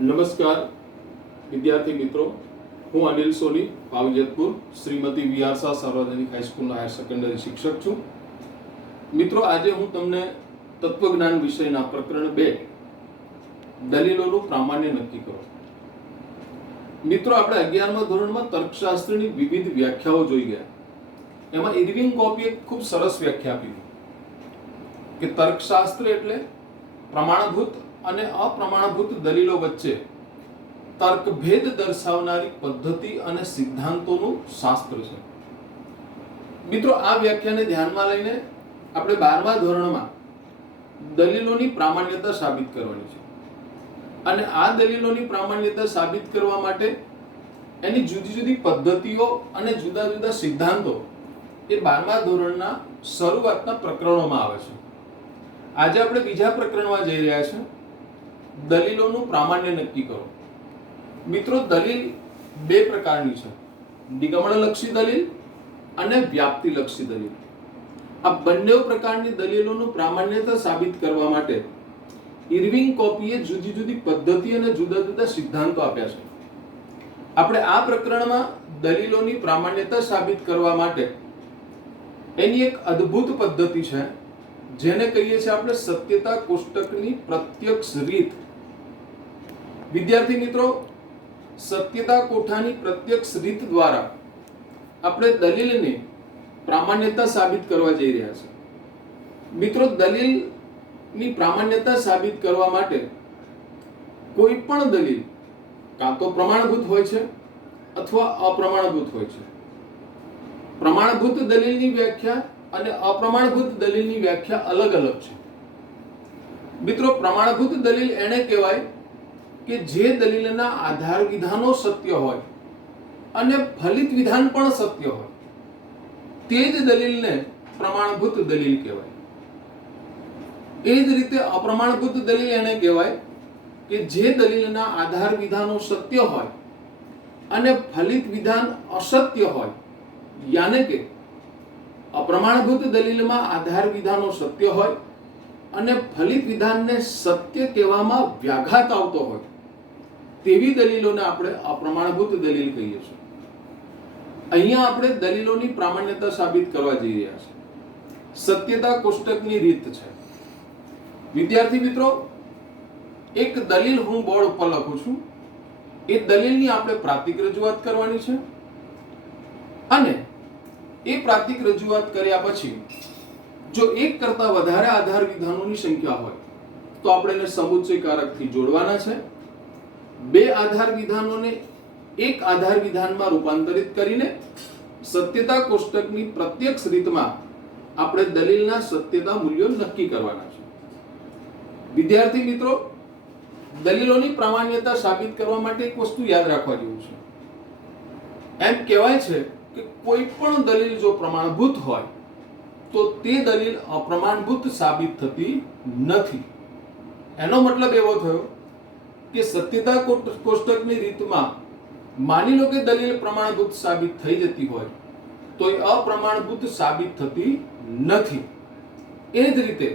નમસ્કાર વિદ્યાર્થી મિત્રો, હું અનિલ સોની પાવીજેતપુર શ્રીમતી વીઆર શાહ સાર્વજનિક હાઈસ્કૂલનો હાયર સેકન્ડરી શિક્ષક છું. મિત્રો, આજે હું તમને તત્વજ્ઞાન વિષયના પ્રકરણ 2 દલીલોનું પ્રામાણ્ય નક્કી કરો. મિત્રો, આપણે 11મા ધોરણમાં તર્કશાસ્ત્રની વિવિધ વ્યાખ્યાઓ જોઈ ગયા. એમાં ઇર્વિંગ કોપીએ ખૂબ સરસ વ્યાખ્યા આપી કે તર્કશાસ્ત્ર એટલે પ્રમાણભૂત અને અપ્રમાણભૂત દલીલો વચ્ચે તર્કભેદ દર્શાવનારી પદ્ધતિ અને સિદ્ધાંતોનું શાસ્ત્ર છે. મિત્રો, આ વ્યાખ્યાને ધ્યાનમાં લઈને આપણે 12મા ધોરણમાં દલીલોની પ્રામાણ્યતા સાબિત કરવાની છે અને આ દલીલોની પ્રામાણ્યતા સાબિત કરવા માટે એની જુદી જુદી પદ્ધતિઓ અને જુદા જુદા સિદ્ધાંતો એ 12મા ધોરણના શરૂઆતના પ્રકરણોમાં આવે છે. આજે આપણે બીજા પ્રકરણમાં જઈ રહ્યા છીએ, દલીલોનું પ્રામાણ્ય નક્કી કરો. મિત્રો, દલીલ બે પ્રકારની છે, નિગમનલક્ષી દલીલ અને વ્યાપ્તિલક્ષી દલીલ. આ બંને પ્રકારની દલીલોનું પ્રામાણ્યતા સાબિત કરવા માટે ઇર્વિંગ કોપીએ જુદી જુદી પદ્ધતિ અને જુદા જુદા સિદ્ધાંતો આપ્યા છે. આપણે આ પ્રકરણમાં દલીલોની પ્રામાણ્યતા સાબિત કરવા માટે એની એક અદ્ભુત પદ્ધતિ છે, જેને કહીએ છીએ આપણે સત્યતા કોષ્ટકની પ્રત્યક્ષ રીત. વિદ્યાર્થી મિત્રો, સત્યતા કોઠાની પ્રત્યક્ષ રીત દ્વારા આપણે દલીલની પ્રામાણ્યતા સાબિત કરવા જઈ રહ્યા છે. મિત્રો, દલીલની પ્રામાણ્યતા સાબિત કરવા માટે કોઈ પણ દલીલ કાં તો પ્રમાણભૂત હોય છે અથવા અપ્રમાણભૂત હોય છે. પ્રમાણભૂત દલીલની વ્યાખ્યા અને અપ્રમાણભૂત દલીલની વ્યાખ્યા અલગ અલગ છે. મિત્રો, પ્રમાણભૂત દલીલ એને કહેવાય કે જે દલીલના આધાર વિધાનો સત્ય હોય અને ફલિત વિધાન પણ સત્ય હોય, તે જ દલીલને પ્રમાણભૂત દલીલ કહેવાય. એ જ રીતે અપ્રમાણભૂત દલીલ એને કહેવાય કે જે દલીલના આધાર વિધાનો સત્ય હોય અને ફલિત વિધાન અસત્ય હોય. યાને કે અપ્રમાણભૂત દલીલમાં આધાર વિધાનો સત્ય હોય અને ફલિત વિધાનને સત્ય કહેવામાં વ્યાઘાત આવતો હોય, તેવી દલીલોને આપણે અપ્રમાણભૂત દલીલ કહીએ છીએ. અહીંયા આપણે દલીલોની પ્રામાણ્યતા સાબિત કરવા જઈ રહ્યા છીએ. સત્યતા કોષ્ટકની રીત છે. વિદ્યાર્થી મિત્રો, એક દલીલ હું બોર્ડ ઉપર લખું છું. એ દલીલની આપણે પ્રાતિક રજૂઆત કરવાની છે અને એ પ્રાતિક રજૂઆત કર્યા પછી જો એક કરતા વધારે આધાર વિધાનોની સંખ્યા હોય તો આપણે એને સમુચ્ચયકારકથી જોડવાના છે. બે આધાર વિધાનોને એક આધાર વિધાનમાં રૂપાંતરિત કરીને સત્યતા કોષ્ટકની પ્રત્યક્ષ રીતમાં આપણે દલીલના સત્યતા મૂલ્યો નક્કી કરવાના છે. વિદ્યાર્થી મિત્રો, દલીલોની પ્રામાણ્યતા સાબિત કરવા માટે એક વસ્તુ યાદ રાખવા જેવું છે. એમ કહેવાય છે કે કોઈ પણ દલીલ જો પ્રમાણભૂત હોય તો તે દલીલ અપ્રમાણભૂત સાબિત થતી નથી. એનો મતલબ એવો થયો કે સત્યતા કોષ્ટકની રીતમાં માની લો કે દલીલ પ્રમાણભૂત સાબિત થઈ જતી હોય તો એ અપ્રમાણભૂત સાબિત થતી નથી. એ જ રીતે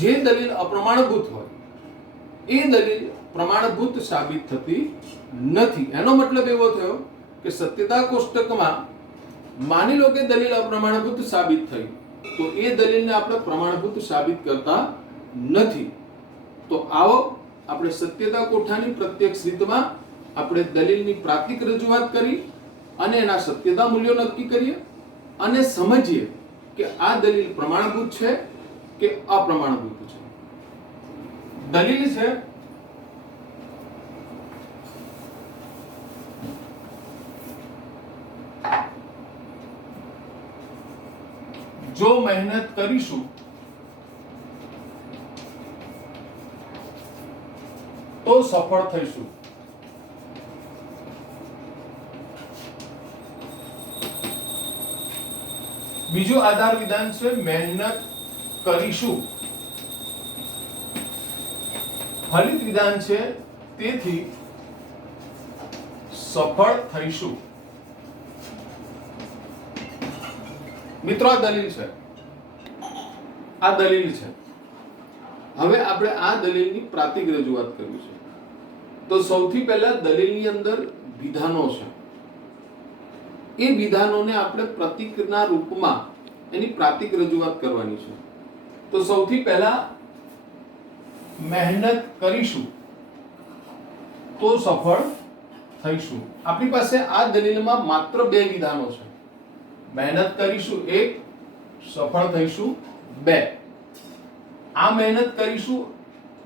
જે દલીલ અપ્રમાણભૂત હોય એ દલીલ પ્રમાણભૂત સાબિત થતી નથી. એનો મતલબ એવો થયો કે સત્યતા કોષ્ટકમાં માની લો કે દલીલ અપ્રમાણભૂત સાબિત થઈ તો એ દલીલને આપણે પ્રમાણભૂત સાબિત કરતા નથી. તો આવો આપણે સત્યતા કોઠાની પ્રત્યક્ષ રીતમાં આપણે દલીલની પ્રાતિક રજૂઆત કરી અને એના સત્યતા મૂલ્યો નક્કી કરીએ અને સમજીએ કે આ દલીલ પ્રમાણભૂત છે કે અપ્રમાણભૂત છે. દલીલ છે જો મહેનત કરીશું તો સફળ થઈશું. બીજું આધાર વિધાન છે મહેનત કરીશું. ફલિત વિધાન છે તેથી સફળ થઈશું. મિત્રો, આ દલીલ છે. આ દલીલ છે. હવે આપણે આ દલીલની પ્રાતિક રજૂઆત કરવી છે. તો સૌથી પહેલા દલીલની અંદર વિધાનો છે, એ વિધાનોને આપણે પ્રતીકના રૂપમાં એની પ્રાતિક રજૂઆત કરવાની છે. તો સૌથી પહેલા મહેનત કરીશું તો સફળ થઈશું. આપણી પાસે આ દલીલમાં માત્ર બે વિધાનો છે. મહેનત કરીશું એક, સફળ થઈશું બે. આ મહેનત કરીશું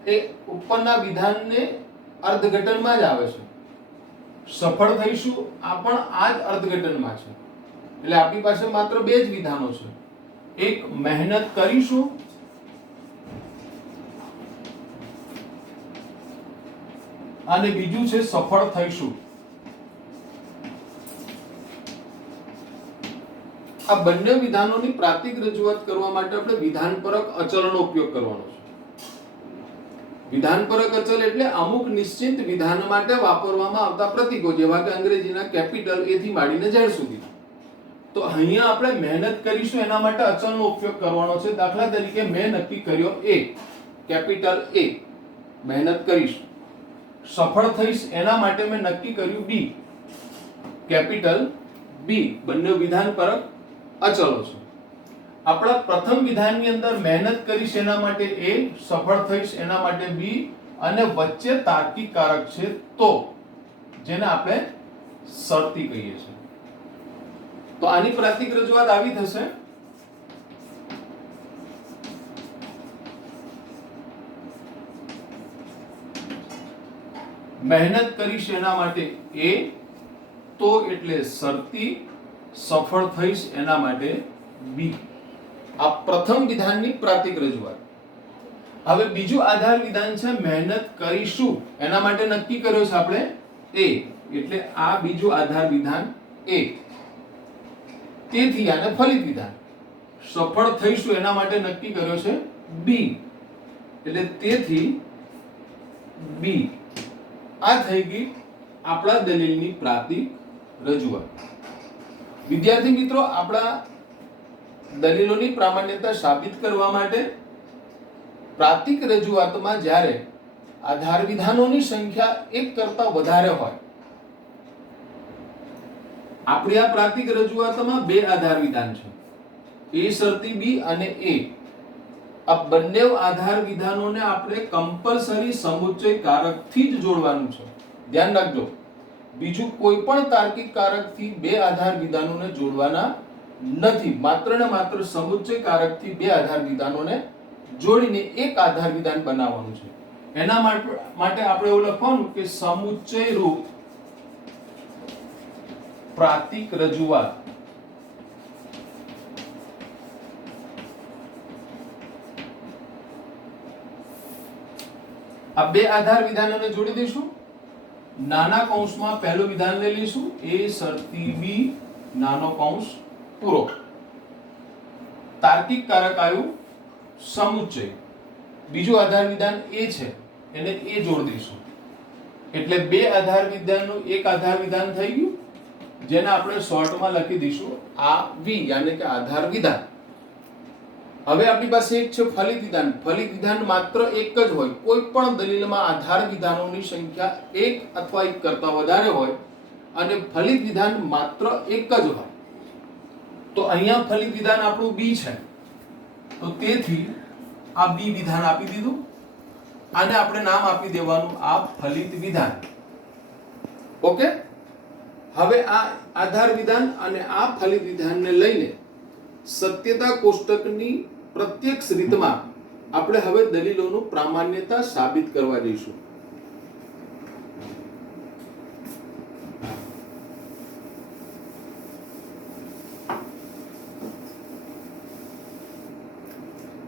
એ ઉપરના વિધાનને અર્થઘટનમાં જ આવે છે. સફળ થઈશું આ પણ આ જ અર્થઘટનમાં છે. એટલે આપણી પાસે માત્ર બે જ વિધાનો છે. એક મહેનત કરીશું અને બીજું છે સફળ થઈશું. આ બંને વિધાનોની પ્રાતિક રજૂઆત કરવા માટે આપણે વિધાનપરક અચલનો ઉપયોગ કરવાનો છે. વિધાનપરક અચલ એટલે અમુક નિશ્ચિત વિધાન માટે વાપરવામાં આવતા પ્રતીકો, જેવા કે અંગ્રેજીના કેપિટલ A થી માંડીને Z સુધી. તો અહીંયા આપણે મહેનત કરીશું એના માટે અચલનો ઉપયોગ કરવાનો છે. દાખલા તરીકે મેં નક્કી કર્યો A, કેપિટલ A, મહેનત કરીશ. સફળ થઈશ એના માટે મેં નક્કી કર્યું B, કેપિટલ B. બંને વિધાનપરક અચલો છે. આપણા પ્રથમ વિધાનની અંદર મહેનત કરીશ એના માટે A, સફળ થઈશ એના માટે B અને વચ્ચે તાર્કિક કારક છે તો, જેને આપણે શરતી કહીએ છીએ. તો આની પ્રાતિક રજૂઆત આવી થશે. મહેનત કરીશ એના માટે A, તો એટલે શરતી, સફળ થઈશ એના માટે B. આ પ્રથમ વિધાનની પ્રાતિક રજૂઆત. હવે બીજું આધાર વિધાન છે મહેનત કરીશું એના માટે નક્કી કર્યો છે આપણે A, એટલે આ બીજું આધાર વિધાન A. તેથી આને ફલિત વિધાન. સફળ થઈશું એના માટે નક્કી કર્યો છે B, એટલે તેથી B. આ થઈ ગઈ આપણા દલીલની પ્રાતિક રજૂઆત. વિદ્યાર્થી મિત્રો, આપણા દલીલોની પ્રામાણ્યતા સાબિત કરવા માટે પ્રાતિક રજૂઆતમાં જ્યારે આધાર વિધાનોની સંખ્યા એક કરતા વધારે હોય, આપણી આ પ્રાતિક રજૂઆતમાં બે આધાર વિધાન છે, A શરતી B અને A. આ બંને આધાર વિધાનોને આપણે કમ્પલસરી સમુચ્ચય કારકથી જ જોડવાનું છે. ધ્યાન રાખજો, બીજું કોઈ પણ તાર્કિક કારકથી બે આધાર વિધાનોને જોડવાના નથી. માત્ર ને માત્ર સમુચ્ચય કારકથી બે આધાર વિધાનોને જોડીને એક આધાર વિધાન બનાવવાનું છે. એના માટે આપણે એવું લખવાનું કે સમુચ્ચય રૂપ પ્રાતિક રજૂઆત. આ બે આધાર વિધાનોને જોડી દઈશું. નાના કૌંસમાં પહેલું વિધાન લઈ લઈશું, A શરતી B, નાનો કૌંસ પૂરો. તાર્કિક કારક આવ્યું સમુચ્ચય. બીજું આધાર વિધાન A છે, એને A જોડી દઈશું. એટલે બે આધાર વિધાનનું એક આધાર વિધાન થઈ ગયું, જેને આપણે શોર્ટમાં લખી દઈશું આ V, યાની કે આધાર વિધાન. હવે આપણી પાસે એક છે ફલિત વિધાન. ફલિત વિધાન માત્ર એક જ હોય. કોઈ પણ દલીલમાં આધાર વિધાનોની સંખ્યા એક અથવા એક કરતા વધારે હોય અને ફલિત વિધાન માત્ર એક જ હોય. તો અહીંયા ફલિત વિધાન આપણું B છે, તો તેથી આ B વિધાન આપી દીધું. આને આપણે નામ આપી દેવાનું આ ફલિત વિધાન. ઓકે. હવે આ આધાર વિધાન અને આ ફલિત વિધાનને લઈને સત્યતા કોષ્ટકની પ્રત્યક્ષ રીતમાં આપણે હવે દલીલોનું પ્રામાણ્યતા સાબિત કરવા જઈશું.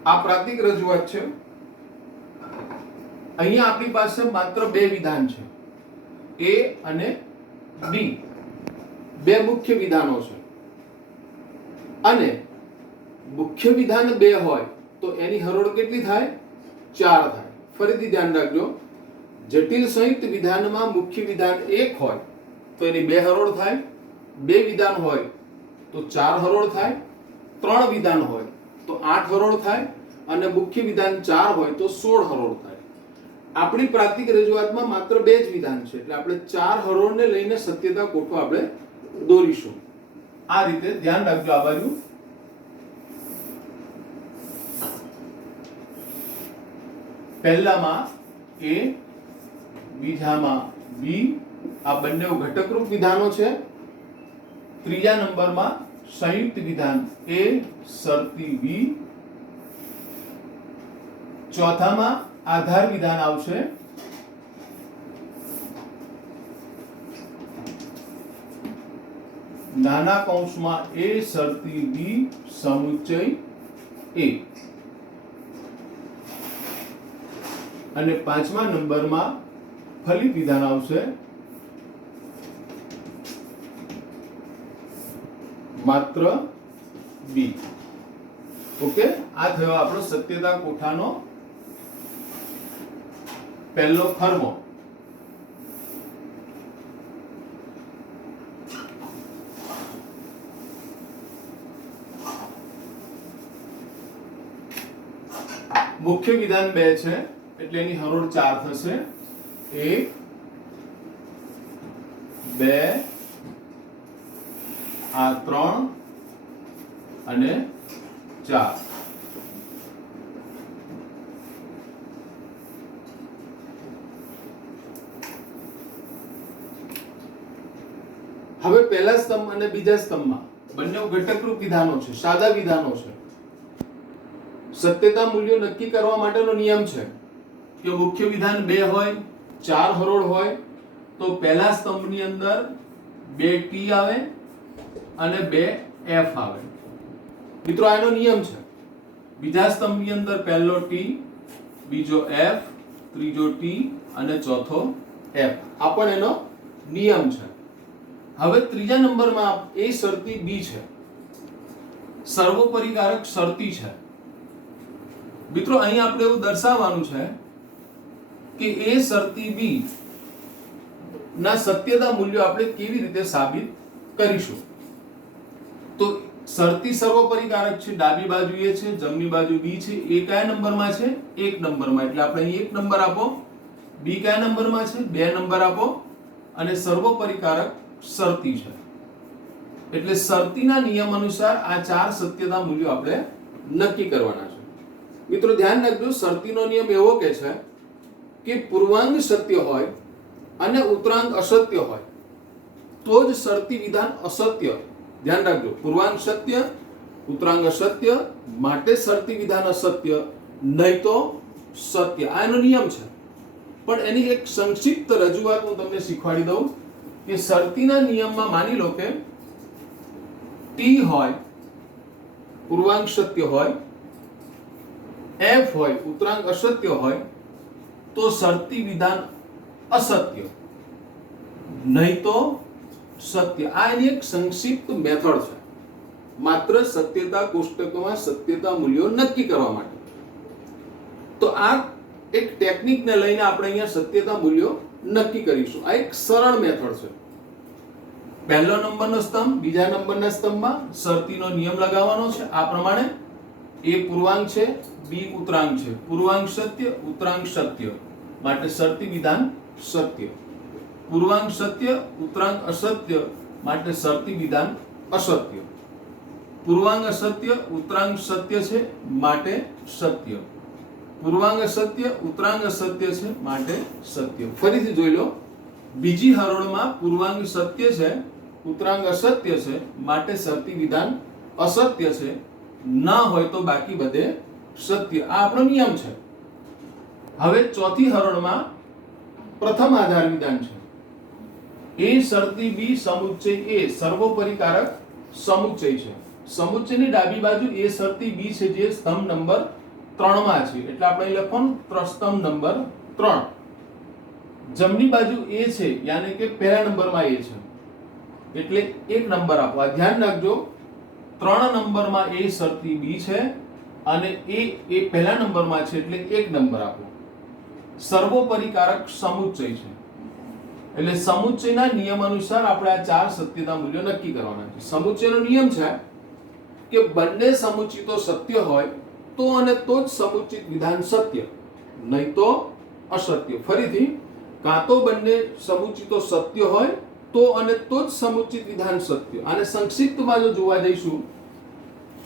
આ પ્રાતિક રજૂઆત છે. અહીંયા આપણી પાસે માત્ર બે વિધાન છે, A અને B. બે મુખ્ય વિધાનો છે અને મુખ્ય વિધાન બે હોય તો એની હરોળ કેટલી થાય? 4 થાય. ફરીથી ધ્યાન રાખજો, જટિલ સંયુક્ત વિધાનમાં મુખ્ય વિધાન એક હોય તો એની બે હરોળ થાય, બે વિધાન હોય તો 4 હરોળ થાય, 3 વિધાન હોય તો 8 હરોળ થાય અને મુખ્ય વિધાન 4 હોય તો 16 હરોળ થાય. આપણી પ્રાતિક રજૂઆતમાં માત્ર બે જ વિધાન છે, એટલે આપણે ચાર હરોળને લઈને સત્યતા કોઠો આપણે દોરીશું. આ રીતે ધ્યાન રાખજો. આ બાજુ પહેલામાં A, બીજામાં B, આ બંને ઘટકરૂપ વિધાનો છે. ત્રીજા નંબરમાં સંયુક્ત વિધાન A શરતી B, ચોથામાં આધાર વિધાન આવશે. નાના કૌંસમાં A શરતી B સમુચ્ચય A, અને પાંચમા નંબરમાં ફલિત વિધાન આવશે. માત્ર B. ઓકે, આ થયો આપણો સત્યતા કોઠાનો પહેલો ફર્મો. મુખ્ય વિધાન 2 છે એટલે એની હરોળ 4 થશે. 1 2 આ 3 અને 4. હવે પહેલા સ્તંભ અને બીજા સ્તંભમાં બંને ઘટકરૂપ વિધાનો છે, સાદા વિધાનો છે. સત્યતા મૂલ્યો નક્કી કરવા માટેનો નિયમ છે કે મુખ્ય વિધાન 2 હોય, 4 હરોળ હોય તો પહેલા સ્તંભની અંદર 2 T આવે અને 2 F આવે. મિત્રો આનો નિયમ છે. બીજા સ્તંભની અંદર પહેલો T, બીજો F, ત્રીજો T અને ચોથો F. આ પણ એનો નિયમ છે. હવે ત્રીજા નંબરમાં A શરતી B છે, સર્વોપરીકારક શરતી છે. મિત્રો અહીં આપણે એવું દર્શાવવાનું છે કે A શરતી B ના સત્યતા મૂલ્યો આપણે કેવી રીતે સાબિત કરીશું. તો શરતી સર્વોપરીકારક છે, ડાબી બાજુ A છે, જમણી બાજુ B છે. A કયા નંબરમાં છે? 1 નંબરમાં, એટલે આપણે અહીં 1 નંબર આપો. B કયા નંબરમાં છે? 2 નંબર આપો. અને સર્વોપરીકારક શરતી છે એટલે શરતીના નિયમ અનુસાર આ ચાર સત્યતા મૂલ્યો આપણે નક્કી કરવાના છે. મિત્રો ધ્યાન રાખજો, શરતીનો નિયમ એવો કે છે કે પૂર્વાંગ સત્ય હોય અને ઉત્તરાંગ અસત્ય હોય તો જ શરતી વિધાન અસત્ય. ધ્યાન રાખજો, પૂર્વાંગ સત્ય, ઉત્તરાંગ અસત્ય, માટે શરતી વિધાન અસત્ય, નહીં તો સત્ય. આ એનો નિયમ છે. પણ એની એક સંક્ષિપ્ત રજૂઆત હું તમને શીખવાડી દઉં કે શરતીના નિયમમાં માની લો કે T હોય, પૂર્વાંગ સત્ય હોય, F હોય, ઉત્તરાંગ અસત્ય હોય તો શરતી વિધાન અસત્ય, નહીં તો સત્ય. આ એની એક સંક્ષિપ્ત મેથડ છે માત્ર સત્યતા કોષ્ટકમાં સત્યતા મૂલ્યો નક્કી કરવા માટે. તો આ એક ટેકનિકને લઈને આપણે અહીંયા સત્યતા મૂલ્યો નક્કી કરીશું. આ એક સરળ મેથડ છે. પહેલો નંબરનો સ્તંભ, બીજા નંબરના સ્તંભમાં શરતીનો નિયમ લગાવવાનો છે. આ પ્રમાણે A પૂર્વાંગ છે, B ઉત્તરાંગ છે. પૂર્વાંગ સત્ય, ઉત્તરાંગ સત્ય, માટે શરતી વિધાન સત્ય. પૂર્વાંગ સત્ય, ઉત્તરાંગ અસત્ય, માટે શરતી વિધાન અસત્ય. પૂર્વાંગ અસત્ય, ઉત્તરાંગ સત્ય છે, માટે સત્ય. પૂર્વાંગ સત્ય, ઉત્તરાંગ અસત્ય છે, માટે સત્ય. ફરીથી જોઈ લો, બીજી હરોળમાં પૂર્વાંગ સત્ય છે, ઉત્તરાંગ અસત્ય છે, માટે શરતી વિધાન અસત્ય છે. ના હોય તો બાકી બધે સત્ય. આ આપણો નિયમ છે. હવે ચોથી હરોળમાં પ્રથમ આધાર વિધાન છે. A શરતી B સમુચ્ચય A સર્વોપરીકારક સમુચ્ચય છે. સમુચ્ચયની ડાબી બાજુ A શરતી B છે જે સ્તંભ નંબર 3 માં છે, એટલે આપણે અહીં લખવાનું સ્તંભ નંબર 3. જમણી બાજુ A છે, યાની કે પહેલા નંબરમાં A છે, એટલે 1 નંબર આપો. આ ધ્યાન રાખજો, 3 નંબરમાં A શરતી B છે અને A પહેલા નંબરમાં છે, એટલે 1 નંબર આપો. સર્વોપરીકારક સમુચ્ચય છે એટલે સમુચ્ચયના નિયમ અનુસાર આપણે આ ચાર સત્યતા મૂલ્યો નક્કી કરવાના છે. સમુચ્ચયનો નિયમ છે કે બંને સમુચ્ચિતો સત્ય હોય તો અને તો જ સમુચ્ચિત વિધાન સત્ય, નહીં તો અસત્ય. ફરીથી, કાં તો બંને સમુચિતો સત્ય હોય તો અને તો જ સમુચિત વિધાન સત્ય. આને સંક્ષિપ્તમાં જો જોવા જઈશું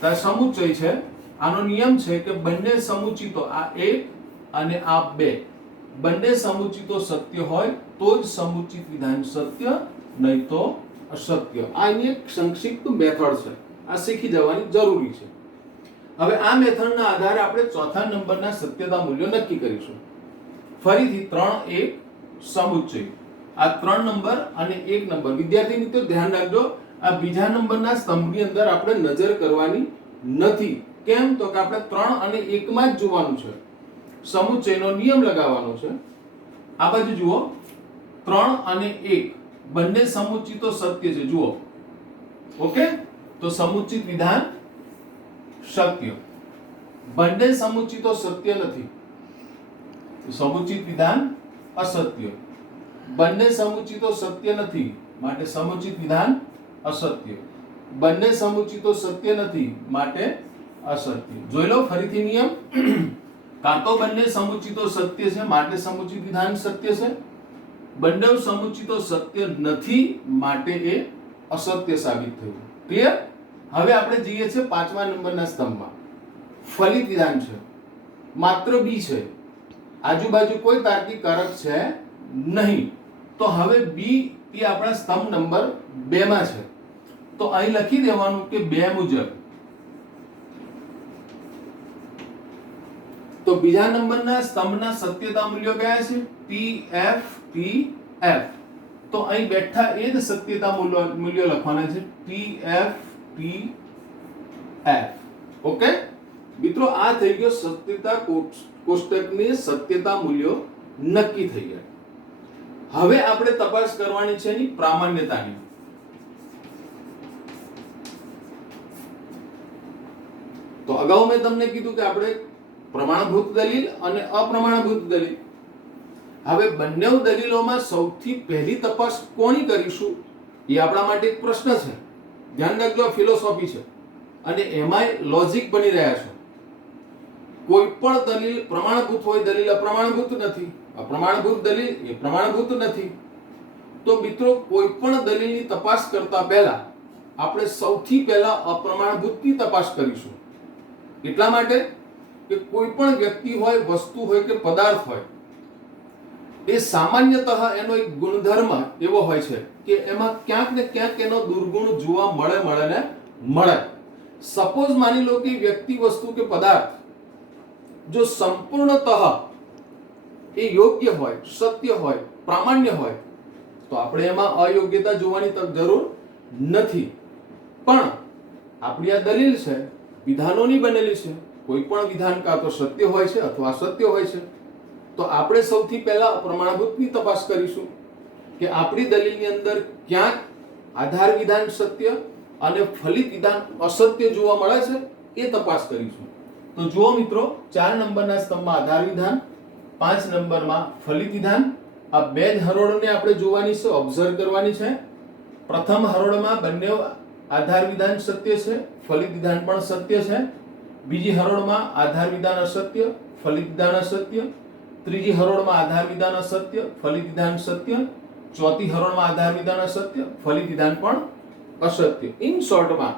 તો આ સમુચય છે. આનો નિયમ છે કે બંને સમુચિતો, આ એક અને આ બે, બંને સમુચિતો સત્ય હોય તો જ સમુચિત વિધાન સત્ય, નહીં તો અસત્ય. આ એની એક સંક્ષિપ્ત મેથડ છે, આ શીખી જવાની જરૂરી છે. હવે આ મેથડના આધારે આપણે ચોથા નંબરના સત્યતા મૂલ્યો નક્કી કરીશું. ફરીથી 3 1 સમુચ્ચય, આ 3 નંબર અને 1 નંબર. વિદ્યાર્થી મિત્રો ધ્યાન રાખજો, આ બીજા નંબરના સ્તંભની અંદર આપણે નજર કરવાની નથી. કેમ? તો કે આપણે 3 અને 1 માં જ જોવાનું છે, સમુચ્ચયનો નિયમ લગાવવાનો છે. આ બાજુ જુઓ, 3 અને 1 બંને સમુચિતો સત્ય છે. જુઓ, ઓકે, તો સમુચિત વિધાન સત્ય. બંને સમુચિતો સત્ય નથી, સમુચિત વિધાન અસત્ય. બંને સમુચિતો સત્ય નથી, માટે સમુચિત વિધાન અસત્ય. બંને સમુચિતો સત્ય નથી, માટે અસત્ય. જોઈ લો ફરીથી નિયમ, કાં તો બંને સમુચિતો સત્ય છે માટે સમુચિત વિધાન સત્ય છે, બંને સમુચિતો સત્ય નથી માટે એ અસત્ય સાબિત થયું. ક્લિયર? હવે આપણે જઈએ છીએ 5મા નંબરના સ્તંભમાં. ફલિત વિધાન છે, માત્ર બી છે, આજુબાજુ કોઈ તાર્કિક કારક છે નહીં. તો હવે બી એ આપણા સ્તંભ નંબર 2 માં છે. તો અહીં લખી દેવાનું કે 2 મુજબ. તો બીજા નંબરના સ્તંભના સત્યતા મૂલ્યો કયા છે? P F P F. તો અહીં બેઠા એ જ સત્યતા મૂલ્યો લખવાના છે, P F P F. Okay મિત્રો, આ થઈ ગયો સત્યતા કોષ્ટકની સત્યતા મૂલ્યો નક્કી થઈ ગયા. હવે આપણે તપાસ કરવાની છે એની પ્રામાણ્યતાની. તો અગાઉ મેં તમને કીધું કે આપણે પ્રમાણભૂત દલીલ અને અપ્રમાણભૂત દલીલ. હવે બંને દલીલોમાં સૌથી પહેલી તપાસ કોની કરીશું એ આપણા માટે એક પ્રશ્ન છે. ધ્યાન રાખજો, ફિલોસોફી છે અને એમાંય લોજિક બની રહ્યા છે. કોઈ પણ દલીલ પ્રમાણભૂત હોય, દલીલ અપ્રમાણભૂત નથી. અપ્રમાણભૂત દલીલ એ પ્રમાણભૂત નથી. તો મિત્રો, કોઈ પણ દલીલની તપાસ કરતા પહેલા આપણે સૌથી પહેલા અપ્રમાણભૂતની તપાસ કરીશું. એટલા માટે કે કોઈ પણ વ્યક્તિ હોય, વસ્તુ હોય કે પદાર્થ હોય, એ સામાન્યતઃ એનો એક ગુણધર્મ એવો હોય છે કે એમાં ક્યાંક ને ક્યાંક એનો દુર્ગુણ જોવા મળે. સપોઝ માની લો કે વ્યક્તિ, વસ્તુ કે પદાર્થ જો સંપૂર્ણતઃ એ યોગ્ય હોય, સત્ય હોય, પ્રામાણ્ય હોય, તો આપણે એમાં અયોગ્યતા જોવાની જરૂર નથી. પણ આપણી આ દલીલ છે, વિધાનોની બનેલી છે. કોઈ પણ વિધાન કાં તો સત્ય હોય છે અથવા અસત્ય હોય છે. તો આપણે સૌથી પહેલા અપ્રમાણભૂતની તપાસ કરીશું કે આપણી દલીલની અંદર ક્યાંક આધાર વિધાન સત્ય અને ફલિત વિધાન અસત્ય જોવા મળે છે, એ તપાસ કરીશું. તો જુઓ મિત્રો, 4 નંબરના સ્તંભમાં આધાર વિધાન, 5 નંબરમાં ફલિત વિધાન. આ બે જ હરોળને આપણે જોવાની છે, ઓબ્ઝર્વ કરવાની છે. પ્રથમ હરોળમાં બંને આધાર વિધાન સત્ય છે, ફલિત વિધાન પણ સત્ય છે. બીજી હરોળમાં આધાર વિધાન અસત્ય, ફલિત વિધાન અસત્ય. ત્રીજી હરોળમાં આધાર વિધાન અસત્ય, ફલિત વિધાન સત્ય. ચોથી હરોળમાં આધાર વિધાન અસત્ય, ફલિત વિધાન પણ અસત્ય. ઇન શોર્ટમાં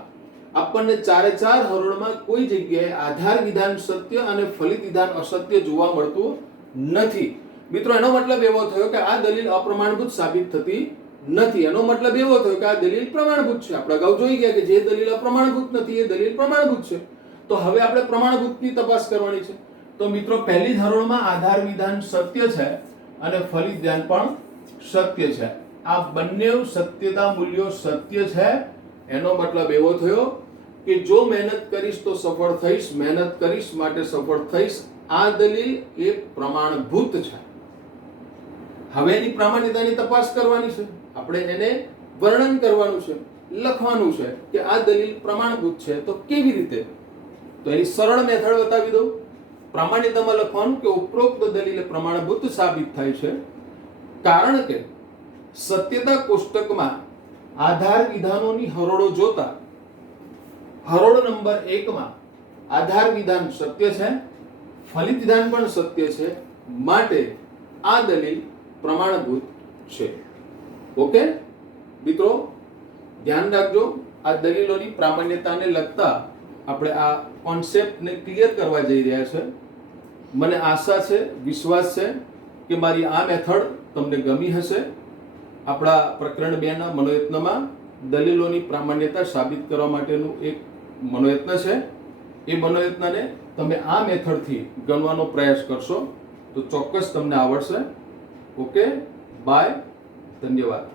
આપણને ચારે ચાર હરોળમાં કોઈ જગ્યાએ આધાર વિધાન સત્ય અને ફલિત વિધાન અસત્ય જોવા મળતું નથી. મિત્રો, એનો મતલબ એવો થયો કે આ દલીલ અપ્રમાણભૂત સાબિત થતી નથી. એનો મતલબ એવો થયો કે આ દલીલ પ્રમાણભૂત છે. આપણે અગાઉ જોઈ ગયા કે જે દલીલ અપ્રમાણભૂત નથી એ દલીલ પ્રમાણભૂત છે. તો હવે આપણે પ્રમાણભૂતની તપાસ કરવાની છે. તો મિત્રો, પહેલી હરોળમાં આધાર વિધાન સત્ય છે અને ફલિત વિધાન પણ સત્ય છે. આ બંને સત્યતા મૂલ્યો સત્ય છે. એનો મતલબ એવો થયો કે જો મહેનત કરીશ તો સફળ થઈશ, મહેનત કરીશ માટે સફળ થઈશ. આ દલીલ એ પ્રમાણભૂત છે. હવે એની પ્રામાણ્યતાની તપાસ કરવાની છે. આપણે એને વર્ણન કરવાનું છે, લખવાનું છે કે આ દલીલ પ્રમાણભૂત છે. તો કેવી રીતે? તો એની સરળ મેથડ બતાવી દઉં. પ્રામાણ્યતામાં લખવાનું કે ઉપરોક્ત દલીલ પ્રમાણભૂત સાબિત થાય છે કારણ કે સત્યતા કોષ્ટકમાં આધાર વિધાનોની હરોળો જોતા હરોળ નંબર 1 માં આધાર વિધાન સત્ય છે, ફલિત વિધાન પણ સત્ય છે. માટે આ દલીલ પ્રમાણભૂત છે. ઓકે મિત્રો, ધ્યાન રાખજો. આ દલીલોની પ્રામાણ્યતાને લગતા આપણે આ કોન્સેપ્ટને ક્લિયર કરવા જઈ રહ્યા છે. મને આશા છે, વિશ્વાસ છે કે મારી આ મેથડ તમને ગમી હશે. આપણા પ્રકરણ 2 ના મનોયત્નમાં દલીલોની પ્રામાણ્યતા સાબિત કરવા માટેનું એક મનોયત્ન છે. એ મનોયત્નને તમે આ મેથડથી ગણવાનો પ્રયાસ કરશો તો ચોક્કસ તમને આવડશે. ઓકે, બાય, ધન્યવાદ.